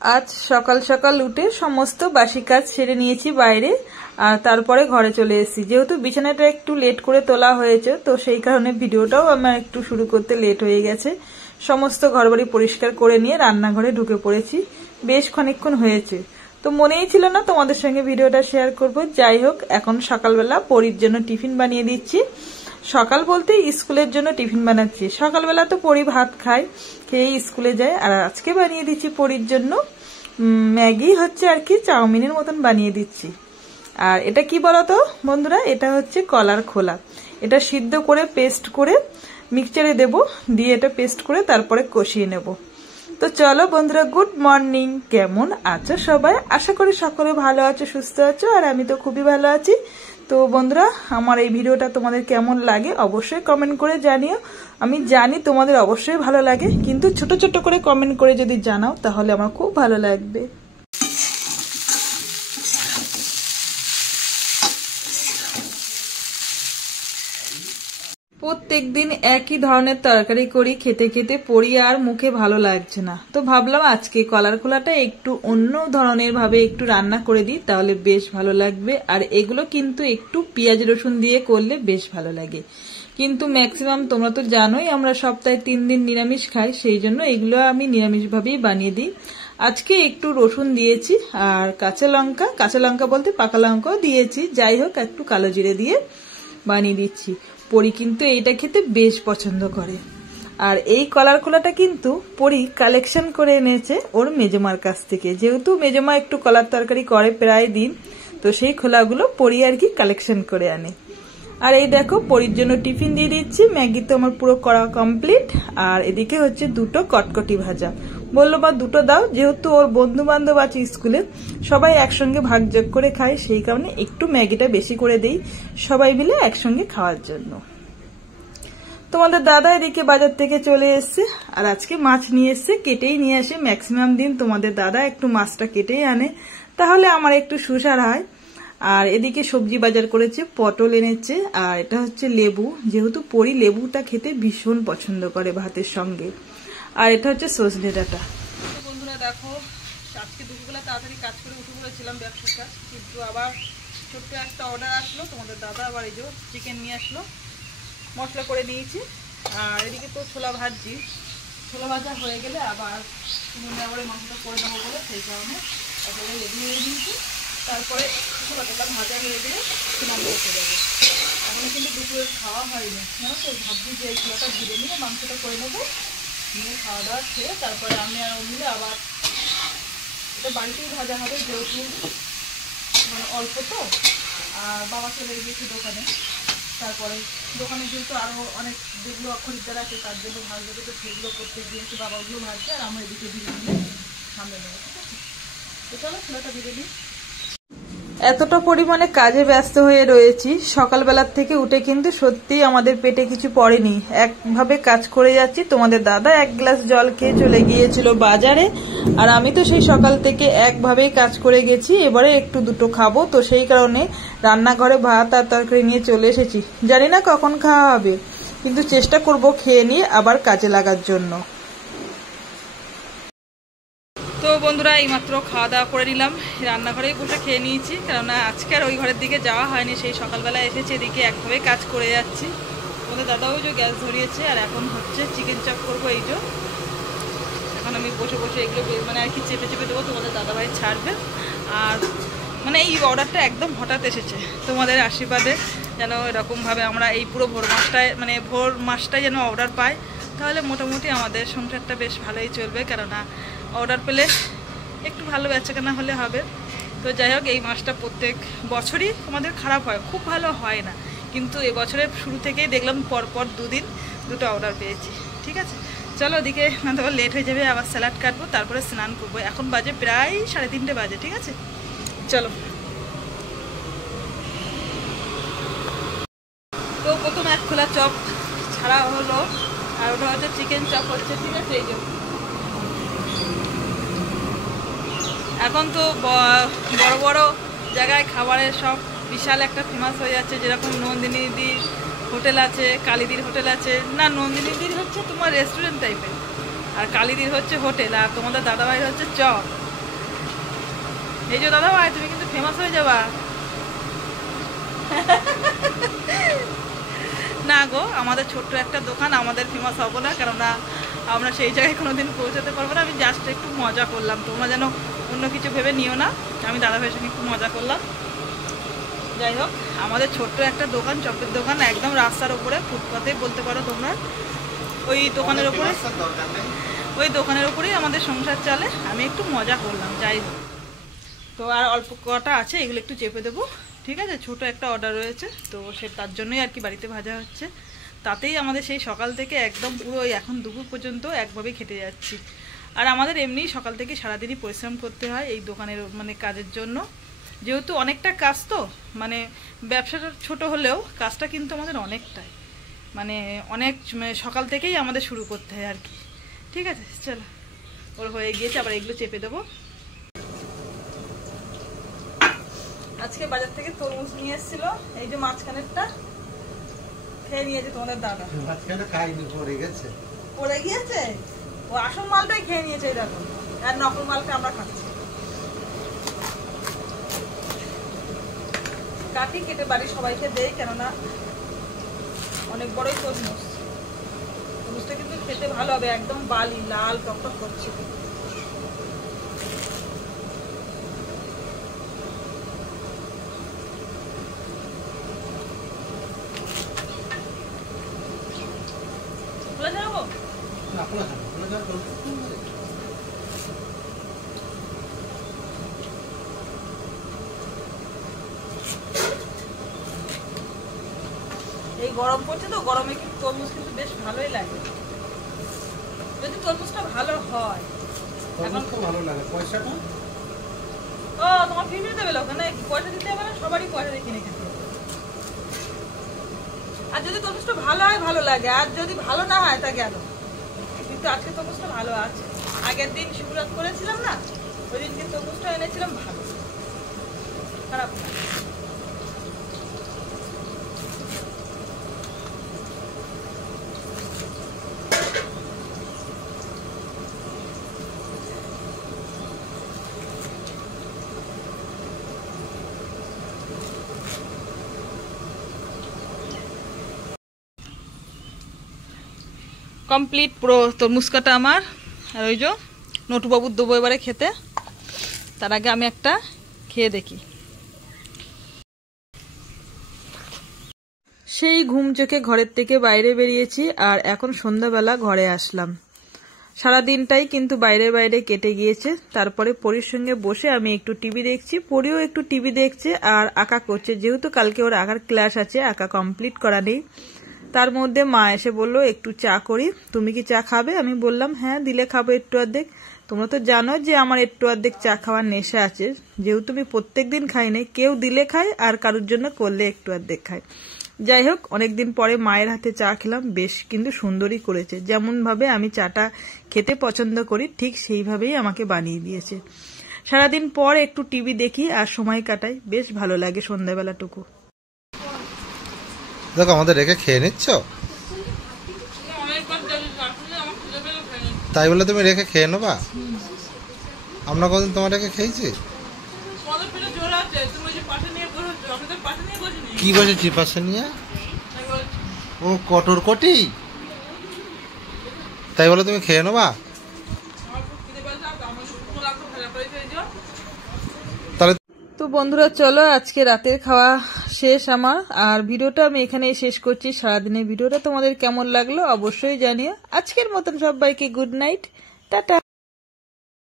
आज सकाल सकाल उठे समस्त बासी काज सेरे निয়েছি বাইরে আর তারপরে ঘরে চলে এসেছি। যেহেতু বিছানাটা একটু লেট করে তোলা হয়েছে তো সেই কারণে ভিডিওটাও আমার একটু শুরু করতে লেট হয়ে গেছে। সমস্ত ঘরবাড়ি পরিষ্কার করে নিয়ে রান্নাঘরে ঢুকে পড়েছি। বেশ খানিকক্ষণ হয়েছে তো মনেই ছিল না তোমাদের সঙ্গে ভিডিওটা শেয়ার করব। যাই হোক এখন সকালবেলা পরীর জন্য টিফিন বানিয়ে দিচ্ছি। সকাল বলতে স্কুলের জন্য টিফিন বানাচ্ছি। সকালবেলা তো পরী ভাত খায়, খেয়ে স্কুলে যায়। আর আজকে বানিয়ে দিচ্ছি পরীর জন্য ম্যাগি হচ্ছে আর কি চাউমিনের মতন বানিয়ে দিচ্ছি। আর এটা কি বলতো বন্ধুরা, এটা হচ্ছে কলার খোলা। এটা সিদ্ধ করে পেস্ট করে মিক্সচারে দেব, দিয়ে এটা পেস্ট করে তারপরে কষিয়ে নেব। তো চলো বন্ধুরা, গুড মর্নিং। কেমন আছো সবাই? আশা করি সকলে ভালো আছো, সুস্থ আছো। আর আমি তো খুবই ভালো আছি। তো বন্ধুরা, আমার এই ভিডিওটা তোমাদের কেমন লাগে অবশ্যই কমেন্ট করে জানিও। আমি জানি তোমাদের অবশ্যই ভালো লাগে, কিন্তু ছোট ছোট করে কমেন্ট করে যদি জানাও তাহলে আমার খুব ভালো লাগবে। প্রত্যেক দিন একই ধরনের তরকারি করি, খেতে খেতে পড়ি আর মুখে ভালো লাগছে না। তো ভাবলাম আজকে কলার খোলাটা একটু অন্য ধরনের ভাবে একটু রান্না করে দিই, তাহলে বেশ ভালো লাগবে। আর এগুলো কিন্তু একটু পেঁয়াজ রসুন দিয়ে করলে বেশ ভালো লাগে। কিন্তু ম্যাক্সিমাম তোমরা তো জানোই আমরা সপ্তাহে 3 দিন নিরামিষ খাই, সেই জন্য এগুলো আমি নিরামিষ ভাবেই বানিয়ে দিই। আজকে একটু রসুন দিয়েছি আর কাঁচা লঙ্কা বলতে পাকা লঙ্কাও দিয়েছি। যাই হোক, একটু কালো জিরে দিয়ে বানিয়ে দিচ্ছি। পরি কিন্তু এইটা খেতে বেশ পছন্দ করে। আর এই কলার খোলাটা কিন্তু পরি কালেকশন করে এনেছে ওর মেজমার কাছ থেকে। যেহেতু মেজমা একটু কলার তরকারি করে প্রায় দিন, তো সেই খোলাগুলো পরি আর কি কালেকশন করে আনে। আর এই দেখো পরির জন্য টিফিন দিয়ে দিচ্ছি। ম্যাগি তো আমার পুরো করা কমপ্লিট। আর এদিকে হচ্ছে 2টো কটকটি ভাজা। বললো বা 2টো দাও, যেহেতু ওর বন্ধু বান্ধব আছে স্কুলে, সবাই একসঙ্গে ভাগযোগ করে খায়, সেই কারণে একটু ম্যাগিটা বেশি করে দেই সবাই মিলে একসঙ্গে খাওয়ার জন্য। তোমাদের দাদা এদিকে বাজার থেকে চলে এসছে আর আজকে মাছ নিয়ে এসছে, কেটেই নিয়ে আসে। ম্যাক্সিমাম দিন তোমাদের দাদা একটু মাছটা কেটেই আনে, তাহলে আমার একটু সুসার হয়। আর এদিকে সবজি বাজার করেছে, পটল এনেছে। আর এটা হচ্ছে লেবু, যেহেতু পরি লেবুটা খেতে ভীষণ পছন্দ করে ভাতের সঙ্গে। আর এটা হচ্ছে সজনে ডাঁটা। বন্ধুরা দেখো, আজকে দুপুরবেলা তাড়াতাড়ি কাজ করে উঠে পড়েছিলাম ব্যবসার কাজ, কিন্তু আবার ছোট্ট একটা অর্ডার আসলো। তোমাদের দাদা আবার এই যে চিকেন নিয়ে আসলো, মশলা করে নিয়েছি। আর এদিকে তো ছোলা ভাজছি, ছোলা ভাজা হয়ে গেলে আবার মাংসটা করে নেবো বলে সেই কারণে একেবারে রেডি হয়ে নিয়েছি। তারপরে ছোলাটা ভাজা হয়ে গেলে স্নান করতে যাবো। এখন কিন্তু দুপুরে খাওয়া হয়নি, জানো তো। ভাবছি যে এই ছোলাটা ঘিরে নিয়ে মাংসটা করে নেবো, নিয়ে খাওয়া দাওয়া খেয়ে তারপরে আমি আর ও মিলে আবার এটা বাড়িতেই ভাজা হবে, যেহেতু মানে অল্প তো। আর বাবা চলে গিয়েছে দোকানে, তারপরে দোকানে যেহেতু আরো অনেক যেগুলো খরিদ্দার আছে তার জন্য ভাজবে, তো সেগুলো করতে গিয়েছে বাবা, ওগুলো ভাজছে আর আমরা এদিকে ধীরে ধীরে সামনে নেবো। ঠিক আছে, তো চলো ছোলাটা ধীরে নিই। এতটা পরিমাণে কাজে ব্যস্ত হয়ে রয়েছি সকালবেলার থেকে উঠে, কিন্তু সত্যি আমাদের পেটে কিছু পড়েনি, একভাবে কাজ করে যাচ্ছি। তোমাদের দাদা 1 গ্লাস জল খেয়ে চলে গিয়েছিল বাজারে, আর আমি তো সেই সকাল থেকে একভাবেই কাজ করে গেছি। এবারে একটু 2টো খাবো, তো সেই কারণে রান্নাঘরে ভাত আর তরকারি নিয়ে চলে এসেছি। জানি না কখন খাওয়া হবে, কিন্তু চেষ্টা করব খেয়ে নিয়ে আবার কাজে লাগার জন্য। তো বন্ধুরা, এইমাত্র খাওয়া দাওয়া করে নিলাম, রান্নাঘরেই বসে খেয়ে নিয়েছি, কেননা আজকে আর ওই ঘরের দিকে যাওয়া হয়নি। সেই সকালবেলা এসেছি, এদিকে একভাবে কাজ করে যাচ্ছি। তোমাদের দাদাও যে গ্যাস ধরিয়েছে, আর এখন হচ্ছে চিকেন চপ করবো। এই যে এখন আমি বসে বসে এগুলো মানে আর কি চেপে চেপে দেবো, তোমাদের দাদাভাই ছাড়বে। আর মানে এই অর্ডারটা একদম হঠাৎ এসেছে, তোমাদের আশীর্বাদে যেন এরকমভাবে আমরা এই পুরো ভোর মাসটায় যেন অর্ডার পাই, তাহলে মোটামুটি আমাদের সংসারটা বেশ ভালোই চলবে। কেননা অর্ডার পেলে একটু ভালো বেচাকেনা হলে হবে। তো যাই হোক, এই মাসটা প্রত্যেক বছরই আমাদের খারাপ হয়, খুব ভালো হয় না, কিন্তু এবছরের শুরু থেকেই দেখলাম পরপর 2 দিন 2টো অর্ডার পেয়েছি। ঠিক আছে, চলো ওদিকে না তো লেট হয়ে যাবে, আবার স্যালাড কাটবো, তারপরে স্নান করবো। এখন বাজে প্রায় 3:30 বাজে। ঠিক আছে, চলো। তো প্রথম 1 খোলা চপ ছাড়া হলো, আর ওটা হচ্ছে চিকেন চপ হচ্ছে। ঠিক আছে, এই যে এখন তো বড় বড় জায়গায় খাবারের সব বিশাল একটা ফেমাস হয়ে যাচ্ছে, যেরকম নন্দিনীদির হোটেল আছে, কালীদির হোটেল আছে। না, নন্দিনীদির হচ্ছে তোমার রেস্টুরেন্ট টাইপের, আর কালীদির হচ্ছে হোটেল, আর তোমাদের দাদাভাই হচ্ছে চপ। এই যে দাদা ভাই, তুমি কিন্তু ফেমাস হয়ে যাবা। না গো, আমাদের ছোট্ট একটা দোকান, আমাদের ফেমাস হবো না, কেননা আমরা সেই জায়গায় কোনোদিন পৌঁছাতে পারবো না। আমি জাস্ট একটু মজা করলাম, তোমরা যেন অন্য কিছু ভেবে নিও না। আমি দাদা ভাইয়ের সঙ্গে একটু মজা করলাম। যাই হোক, আমাদের ছোট্ট একটা দোকান, চপের দোকান, একদম রাস্তার উপরে, ফুটপাতে বলতে পারো তোমরা। ওই দোকানের উপরেই আমাদের সংসার চলে। আমি একটু মজা করলাম। যাই হোক, তো আর অল্প কটা আছে, এগুলো একটু চেপে দেবো, ঠিক আছে। ছোট একটা অর্ডার রয়েছে, তো তার জন্যই আর কি বাড়িতে ভাজা হচ্ছে। তাতেই আমাদের সেই সকাল থেকে একদম পুরো এখন দুপুর পর্যন্ত একভাবেই খেটে যাচ্ছি। আর আমাদের এমনি সকাল থেকে সারাদিনই পরিশ্রম করতে হয় এই দোকানের মানে কাজের জন্য, যেহেতু অনেকটা কাজ। তো মানে ব্যবসাটা ছোট হলেও কাজটা কিন্তু আমাদের অনেকটাই, মানে অনেক সকাল থেকেই আমাদের শুরু করতে হয় আর কি। ঠিক আছে, চলো, ওর হয়ে গিয়েছে, আবার এগুলো চেপে দেবো। আজকে বাজার থেকে তরমুজ নিয়ে এসেছিল, এই যে মাঝখানেরটা খেয়ে নিয়েছে তোমাদের দাদা। মাঝখানে খাইনি, পড়ে গিয়েছে। ও আসল মালটাই খেয়ে নিয়েছে দেখো, আর নকল মালটা আমরা খাচ্ছি। কাটি, কেটে বাড়ির সবাইকে দেই, কেননা অনেক বড়ই তরমুজটা কিন্তু খেতে ভালো হবে, একদম বালি লাল টকটক করছে। এই গরম পড়ছে তো, গরমে কিন্তু তরমুজ কিন্তু বেশ ভালোই লাগে, যদি তরমুজটা ভালো হয়। এখন খুব ভালো লাগে। পয়সাটা ও তোমার ফিরে দেবে লোক, না পয়সা দিতে হবে না, সবারই পয়সা দিয়ে কিনে খেতে হবে। আর যদি তরমুজটা ভালো হয় ভালো লাগে, আর যদি ভালো না হয় তা গেল। কিন্তু আজকে তরমুজটা ভালো আছে। আগের দিন শিবরাত করেছিলাম না, ওই দিন কিন্তু তরমুজটা এনেছিলাম ভালো, খারাপ না। কমপ্লিট পুরো তরমুজ কাটা আমার। আর ওই যে নটুবাবুর দেবো এবারে খেতে, তার আগে আমি একটা খেয়ে দেখি। সেই ঘুম চোখে ঘরের থেকে বাইরে বেরিয়েছি, আর এখন সন্ধ্যাবেলা ঘরে আসলাম। সারাদিনটাই কিন্তু বাইরে কেটে গিয়েছে। তারপরে পরীর সঙ্গে বসে আমি একটু টিভি দেখছি, পরীও একটু টিভি দেখছে আর আঁকা করছে, যেহেতু কালকে ওর আঁকার ক্লাস আছে, আঁকা কমপ্লিট করা নেই। তার মধ্যে মা এসে বললো একটু চা করি, তুমি কি চা খাবে? আমি বললাম হ্যাঁ, দিলে খাবো একটু অর্ধেক। তোমরা তো জানো যে আমার একটু অর্ধেক চা খাওয়ার নেশা আছে, যেহেতু আমি প্রত্যেকদিন খাই না, কেউ দিলে খাই আর কারোর জন্য করলে একটু অর্ধেক খাই। যাই হোক, অনেকদিন পরে মায়ের হাতে চা খেলাম, বেশ কিন্তু সুন্দরই করেছে। যেমন ভাবে আমি চাটা খেতে পছন্দ করি ঠিক সেইভাবেই আমাকে বানিয়ে দিয়েছে। সারাদিন পর একটু টিভি দেখি আর সময় কাটাই, বেশ ভালো লাগে সন্ধ্যাবেলাটুকু। দেখো আমাদের রেখে খেয়ে নিচ্ছ, তাই বলে তুমি রেখে খেয়ে নেবা? আমরা কদিন তোমার রেখে খেয়েছি? কি বসেছি পাশে নিয়ে? ও কটর কটি, তাই বলে তুমি খেয়ে নেবা? তো বন্ধুরা চলো, আজকে রাতের খাওয়া শেষ আমার, আর ভিডিওটা আমি এখানেই শেষ করছি। সারাদিনের ভিডিওটা তোমাদের কেমন লাগলো অবশ্যই জানিও। আজকের মতন সবাইকে গুড নাইট, টাটা।